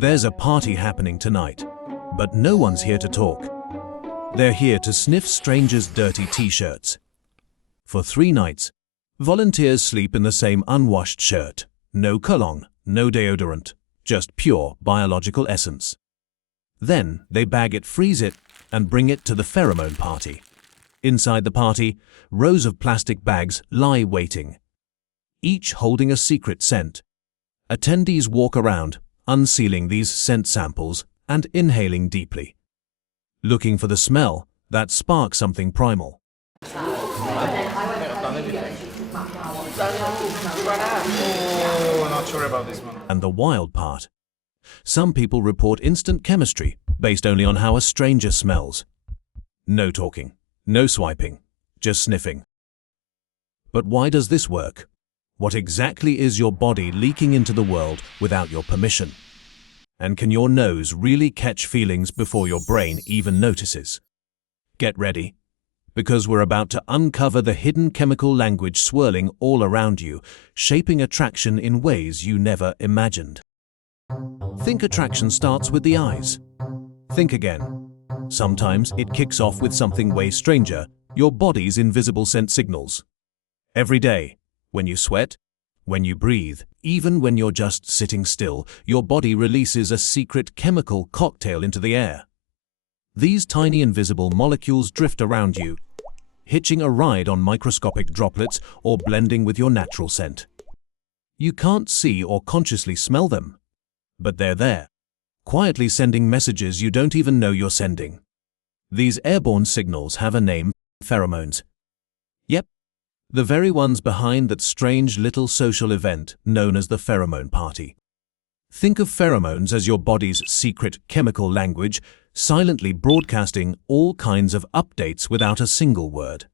There's a party happening tonight, but no one's here to talk. They're here to sniff strangers' dirty t-shirts. For 3 nights, volunteers sleep in the same unwashed shirt. No cologne, no deodorant, just pure biological essence. Then they bag it, freeze it, and bring it to the pheromone party. Inside the party, rows of plastic bags lie waiting, each holding a secret scent. Attendees walk around, unsealing these scent samples and inhaling deeply, looking for the smell that sparks something primal. Not sure about this one. And the wild part, some people report instant chemistry based only on how a stranger smells. No talking, no swiping, just sniffing. But why does this work? What exactly is your body leaking into the world without your permission? And can your nose really catch feelings before your brain even notices? Get ready, because we're about to uncover the hidden chemical language swirling all around you, shaping attraction in ways you never imagined. Think attraction starts with the eyes. Think again. Sometimes it kicks off with something way stranger, your body's invisible scent signals. Every day, when you sweat, when you breathe, even when you're just sitting still, your body releases a secret chemical cocktail into the air. These tiny invisible molecules drift around you, hitching a ride on microscopic droplets or blending with your natural scent. You can't see or consciously smell them, but they're there, quietly sending messages you don't even know you're sending. These airborne signals have a name: pheromones. Yep, the very ones behind that strange little social event known as the pheromone party. Think of pheromones as your body's secret chemical language, silently broadcasting all kinds of updates without a single word.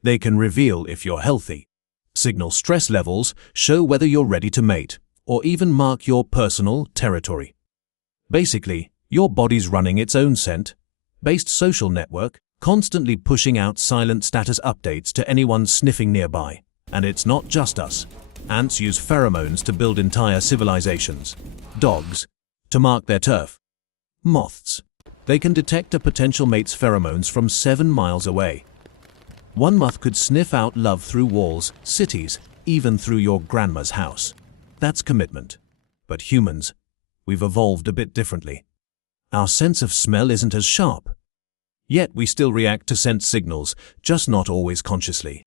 They can reveal if you're healthy, signal stress levels, show whether you're ready to mate, or even mark your personal territory. Basically, your body's running its own scent-based social network, constantly pushing out silent status updates to anyone sniffing nearby. And it's not just us. Ants use pheromones to build entire civilizations. Dogs, to mark their turf. Moths, they can detect a potential mate's pheromones from 7 miles away. One moth could sniff out love through walls, cities, even through your grandma's house. That's commitment. But humans, we've evolved a bit differently. Our sense of smell isn't as sharp. Yet we still react to scent signals, just not always consciously.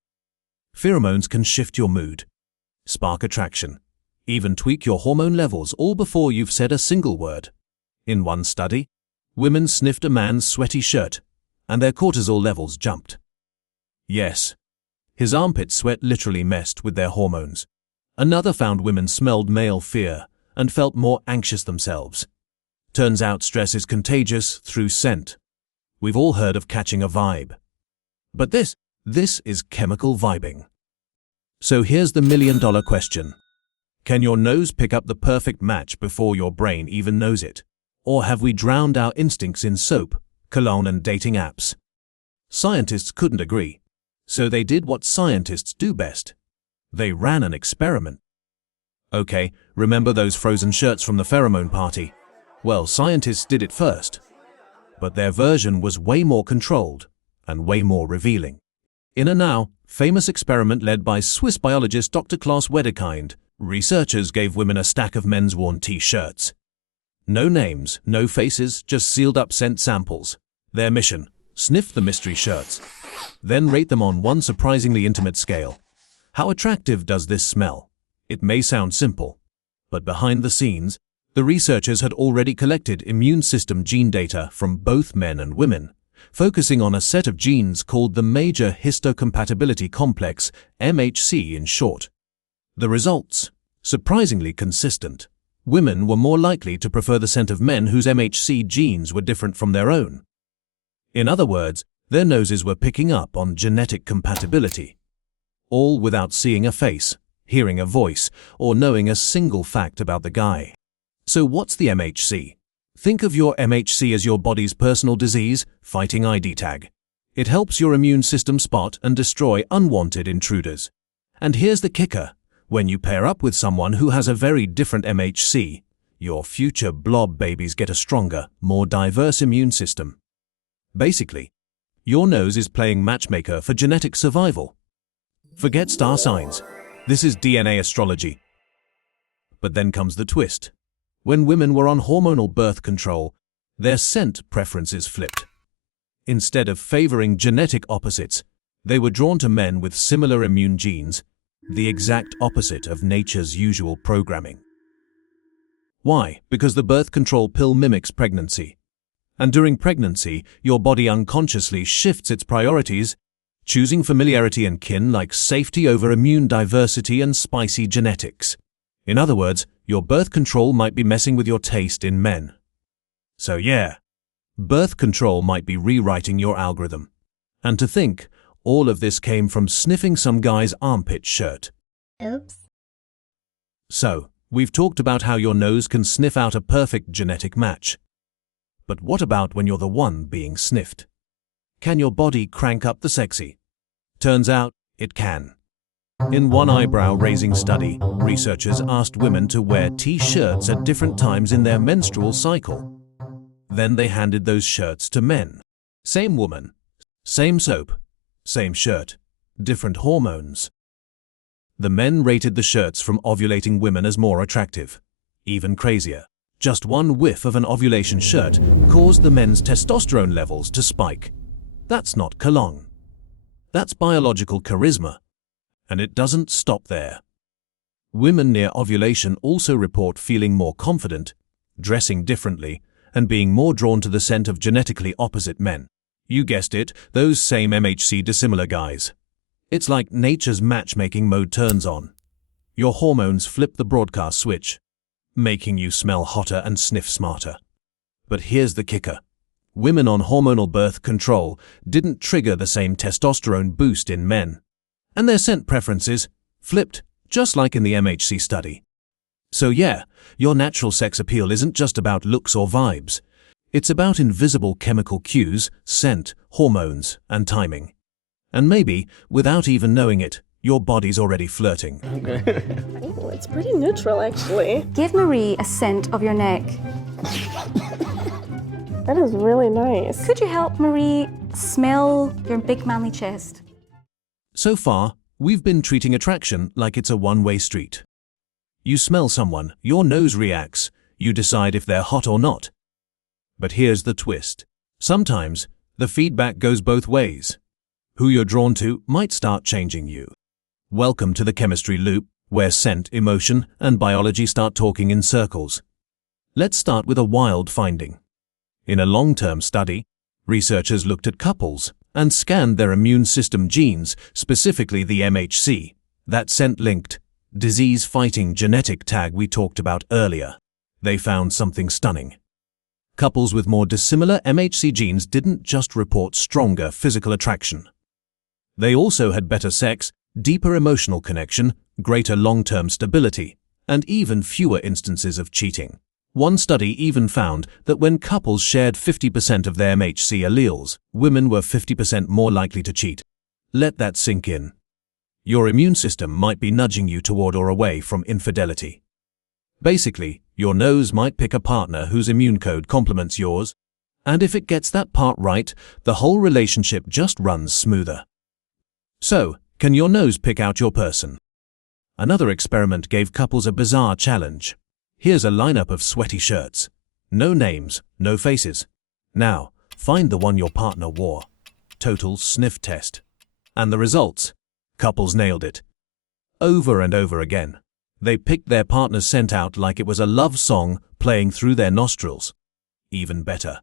Pheromones can shift your mood, spark attraction, even tweak your hormone levels, all before you've said a single word. In one study, women sniffed a man's sweaty shirt, and their cortisol levels jumped. Yes, his armpit sweat literally messed with their hormones. Another found women smelled male fear and felt more anxious themselves. Turns out stress is contagious through scent. We've all heard of catching a vibe. But this is chemical vibing. So here's the million-dollar question. Can your nose pick up the perfect match before your brain even knows it? Or have we drowned our instincts in soap, cologne, and dating apps? Scientists couldn't agree. So they did what scientists do best. They ran an experiment. Okay, remember those frozen shirts from the pheromone party? Well, scientists did it first. But their version was way more controlled and way more revealing. In a now famous experiment led by Swiss biologist Dr. Klaus Wedekind, researchers gave women a stack of men's worn t-shirts. No names, no faces, just sealed up scent samples. Their mission: sniff the mystery shirts, then rate them on one surprisingly intimate scale. How attractive does this smell? It may sound simple, but behind the scenes, the researchers had already collected immune system gene data from both men and women, focusing on a set of genes called the Major Histocompatibility Complex, MHC in short. The results? Surprisingly consistent. Women were more likely to prefer the scent of men whose MHC genes were different from their own. In other words, their noses were picking up on genetic compatibility. All without seeing a face, hearing a voice, or knowing a single fact about the guy. So what's the MHC? Think of your MHC as your body's personal disease fighting ID tag. It helps your immune system spot and destroy unwanted intruders. And here's the kicker. When you pair up with someone who has a very different MHC, your future blob babies get a stronger, more diverse immune system. Basically, your nose is playing matchmaker for genetic survival. Forget star signs. This is DNA astrology. But then comes the twist. When women were on hormonal birth control, their scent preferences flipped. Instead of favoring genetic opposites, they were drawn to men with similar immune genes, the exact opposite of nature's usual programming. Why? Because the birth control pill mimics pregnancy. And during pregnancy, your body unconsciously shifts its priorities, choosing familiarity and kin like safety over immune diversity and spicy genetics. In other words, your birth control might be messing with your taste in men. So yeah, birth control might be rewriting your algorithm. And to think, all of this came from sniffing some guy's armpit shirt. Oops. So, we've talked about how your nose can sniff out a perfect genetic match. But what about when you're the one being sniffed? Can your body crank up the sexy? Turns out, it can. In one eyebrow-raising study, researchers asked women to wear T-shirts at different times in their menstrual cycle. Then they handed those shirts to men. Same woman, same soap, same shirt, different hormones. The men rated the shirts from ovulating women as more attractive. Even crazier, just one whiff of an ovulation shirt caused the men's testosterone levels to spike. That's not cologne. That's biological charisma. And it doesn't stop there. Women near ovulation also report feeling more confident, dressing differently, and being more drawn to the scent of genetically opposite men. You guessed it, those same MHC dissimilar guys. It's like nature's matchmaking mode turns on. Your hormones flip the broadcast switch, making you smell hotter and sniff smarter. But here's the kicker. Women on hormonal birth control didn't trigger the same testosterone boost in men. And their scent preferences flipped, just like in the MHC study. So yeah, your natural sex appeal isn't just about looks or vibes. It's about invisible chemical cues, scent, hormones, and timing. And maybe, without even knowing it, your body's already flirting. Oh, it's pretty neutral, actually. Give Marie a scent of your neck. That is really nice. Could you help Marie smell your big manly chest? So far, we've been treating attraction like it's a one-way street. You smell someone, your nose reacts, you decide if they're hot or not. But here's the twist. Sometimes, the feedback goes both ways. Who you're drawn to might start changing you. Welcome to the chemistry loop, where scent, emotion, and biology start talking in circles. Let's start with a wild finding. In a long-term study, researchers looked at couples and scanned their immune system genes, specifically the MHC, that scent-linked, disease-fighting genetic tag we talked about earlier. They found something stunning. Couples with more dissimilar MHC genes didn't just report stronger physical attraction. They also had better sex, deeper emotional connection, greater long-term stability, and even fewer instances of cheating. One study even found that when couples shared 50% of their MHC alleles, women were 50% more likely to cheat. Let that sink in. Your immune system might be nudging you toward or away from infidelity. Basically, your nose might pick a partner whose immune code complements yours, and if it gets that part right, the whole relationship just runs smoother. So, can your nose pick out your person? Another experiment gave couples a bizarre challenge. Here's a lineup of sweaty shirts. No names, no faces. Now, find the one your partner wore. Total sniff test. And the results? Couples nailed it. Over and over again. They picked their partner's scent out like it was a love song playing through their nostrils. Even better.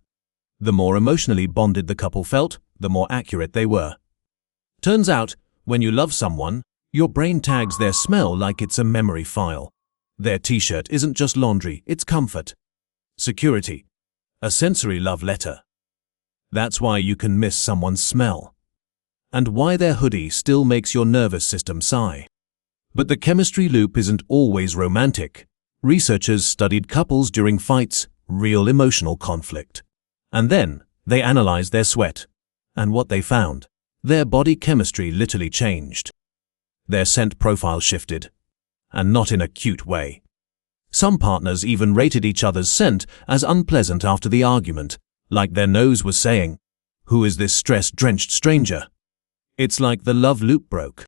The more emotionally bonded the couple felt, the more accurate they were. Turns out, when you love someone, your brain tags their smell like it's a memory file. Their t-shirt isn't just laundry, it's comfort. Security. A sensory love letter. That's why you can miss someone's smell. And why their hoodie still makes your nervous system sigh. But the chemistry loop isn't always romantic. Researchers studied couples during fights, real emotional conflict. And then, they analyzed their sweat. And what they found? Their body chemistry literally changed. Their scent profile shifted. And not in a cute way. Some partners even rated each other's scent as unpleasant after the argument, like their nose was saying, "Who is this stress-drenched stranger?" It's like the love loop broke.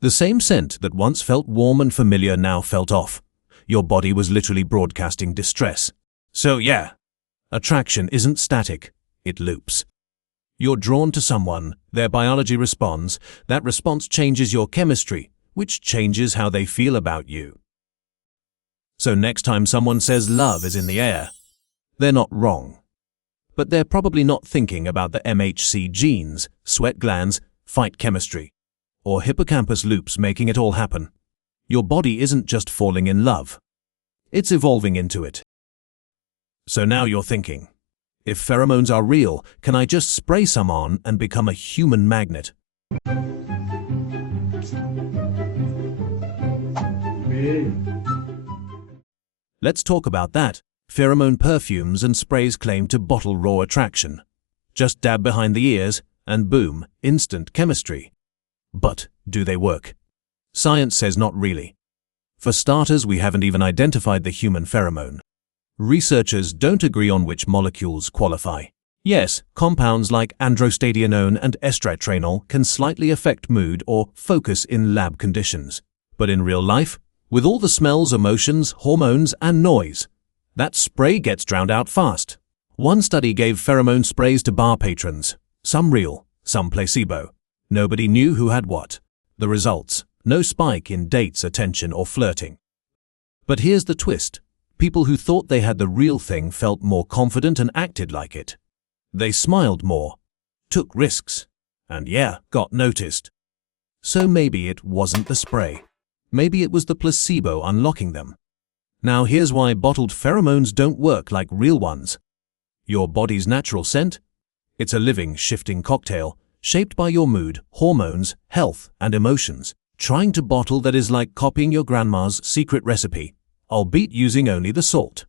The same scent that once felt warm and familiar now felt off. Your body was literally broadcasting distress. So yeah, attraction isn't static, it loops. You're drawn to someone, their biology responds, that response changes your chemistry, which changes how they feel about you. So next time someone says love is in the air, they're not wrong. But they're probably not thinking about the MHC genes, sweat glands, fight chemistry, or hippocampus loops making it all happen. Your body isn't just falling in love. It's evolving into it. So now you're thinking, if pheromones are real, can I just spray some on and become a human magnet? Let's talk about that. Pheromone perfumes and sprays claim to bottle raw attraction. Just dab behind the ears, and boom, instant chemistry. But do they work? Science says not really. For starters, we haven't even identified the human pheromone. Researchers don't agree on which molecules qualify. Yes, compounds like androstadienone and estratrainol can slightly affect mood or focus in lab conditions. But in real life, with all the smells, emotions, hormones, and noise, that spray gets drowned out fast. One study gave pheromone sprays to bar patrons, some real, some placebo. Nobody knew who had what. The results: no spike in dates, attention, or flirting. But here's the twist. People who thought they had the real thing felt more confident and acted like it. They smiled more, took risks, and yeah, got noticed. So maybe it wasn't the spray. Maybe it was the placebo unlocking them. Now here's why bottled pheromones don't work like real ones. Your body's natural scent? It's a living, shifting cocktail, shaped by your mood, hormones, health, and emotions. Trying to bottle that is like copying your grandma's secret recipe, albeit using only the salt.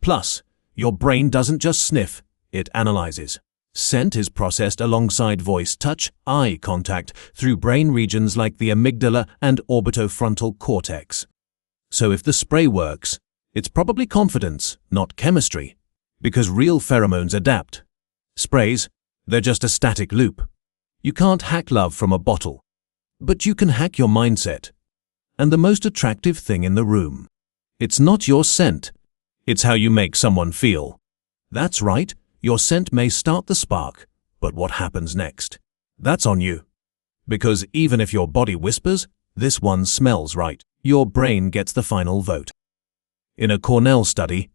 Plus, your brain doesn't just sniff, it analyzes. Scent is processed alongside voice, touch, eye contact through brain regions like the amygdala and orbitofrontal cortex. So if the spray works, it's probably confidence, not chemistry, because real pheromones adapt. Sprays, they're just a static loop. You can't hack love from a bottle, but you can hack your mindset. And the most attractive thing in the room, it's not your scent, it's how you make someone feel. That's right. Your scent may start the spark, but what happens next? That's on you. Because even if your body whispers, "This one smells right," your brain gets the final vote. In a Cornell study,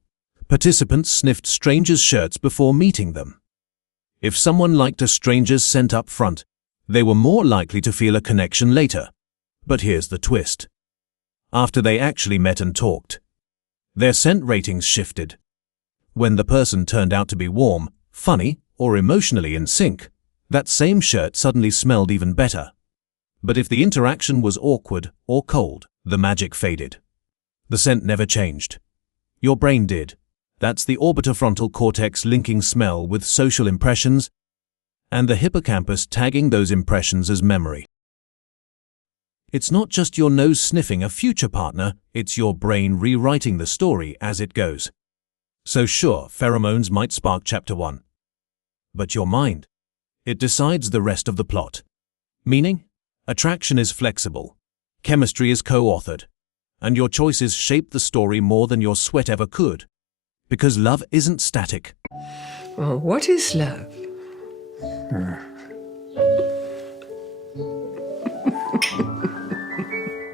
participants sniffed strangers' shirts before meeting them. If someone liked a stranger's scent up front, they were more likely to feel a connection later. But here's the twist. After they actually met and talked, their scent ratings shifted. When the person turned out to be warm, funny, or emotionally in sync, that same shirt suddenly smelled even better. But if the interaction was awkward or cold, the magic faded. The scent never changed. Your brain did. That's the orbitofrontal cortex linking smell with social impressions, and the hippocampus tagging those impressions as memory. It's not just your nose sniffing a future partner, it's your brain rewriting the story as it goes. So sure, pheromones might spark chapter 1. But your mind, it decides the rest of the plot. Meaning, attraction is flexible, chemistry is co-authored, and your choices shape the story more than your sweat ever could. Because love isn't static. Oh, what is love?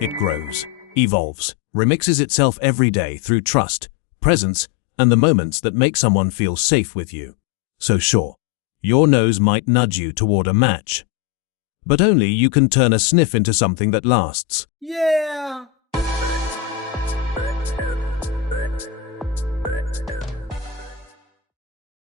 It grows, evolves, remixes itself every day through trust, presence, and the moments that make someone feel safe with you. So sure, your nose might nudge you toward a match, but only you can turn a sniff into something that lasts. Yeah!